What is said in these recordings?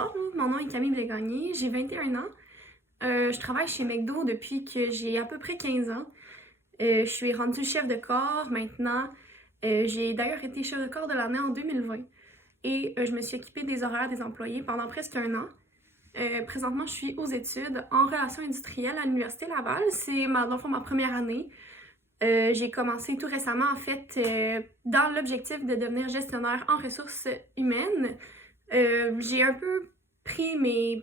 Bon, mon nom est Camille Blais-Gagné, j'ai 21 ans. Je travaille chez McDo depuis que j'ai à peu près 15 ans. Je suis rendue chef de corps maintenant. J'ai d'ailleurs été chef de corps de l'année en 2020 et je me suis occupée des horaires des employés pendant presque un an. Présentement, je suis aux études en relations industrielles à l'Université Laval. C'est dans le fond, ma première année. J'ai commencé tout récemment, en fait, dans l'objectif de devenir gestionnaire en ressources humaines. J'ai un peu pris mes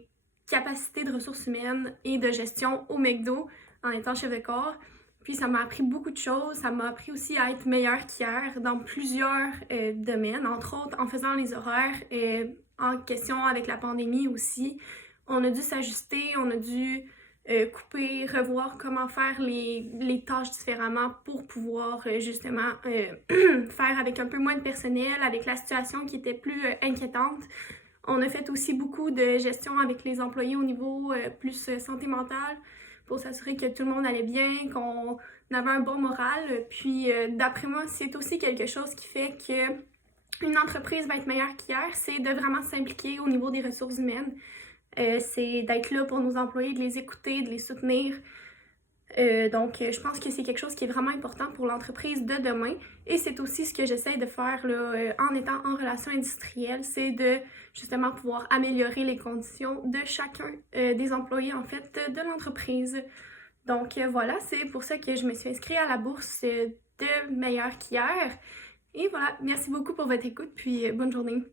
capacités de ressources humaines et de gestion au McDo en étant chef de corps. Puis ça m'a appris beaucoup de choses. Ça m'a appris aussi à être meilleure qu'hier dans plusieurs domaines, entre autres en faisant les horaires en question avec la pandémie aussi. On a dû s'ajuster, on a dû couper, revoir comment faire les tâches différemment pour pouvoir justement faire avec un peu moins de personnel, avec la situation qui était plus inquiétante. On a fait aussi beaucoup de gestion avec les employés au niveau plus santé mentale pour s'assurer que tout le monde allait bien, qu'on avait un bon moral. Puis d'après moi, c'est aussi quelque chose qui fait que une entreprise va être meilleure qu'hier, c'est de vraiment s'impliquer au niveau des ressources humaines. C'est d'être là pour nos employés, de les écouter, de les soutenir. Donc, je pense que c'est quelque chose qui est vraiment important pour l'entreprise de demain. Et c'est aussi ce que j'essaie de faire là, en étant en relation industrielle, c'est de justement pouvoir améliorer les conditions de chacun des employés, en fait, de l'entreprise. Donc, voilà, c'est pour ça que je me suis inscrite à la bourse de Meilleur qu'hier. Et voilà, merci beaucoup pour votre écoute, puis bonne journée.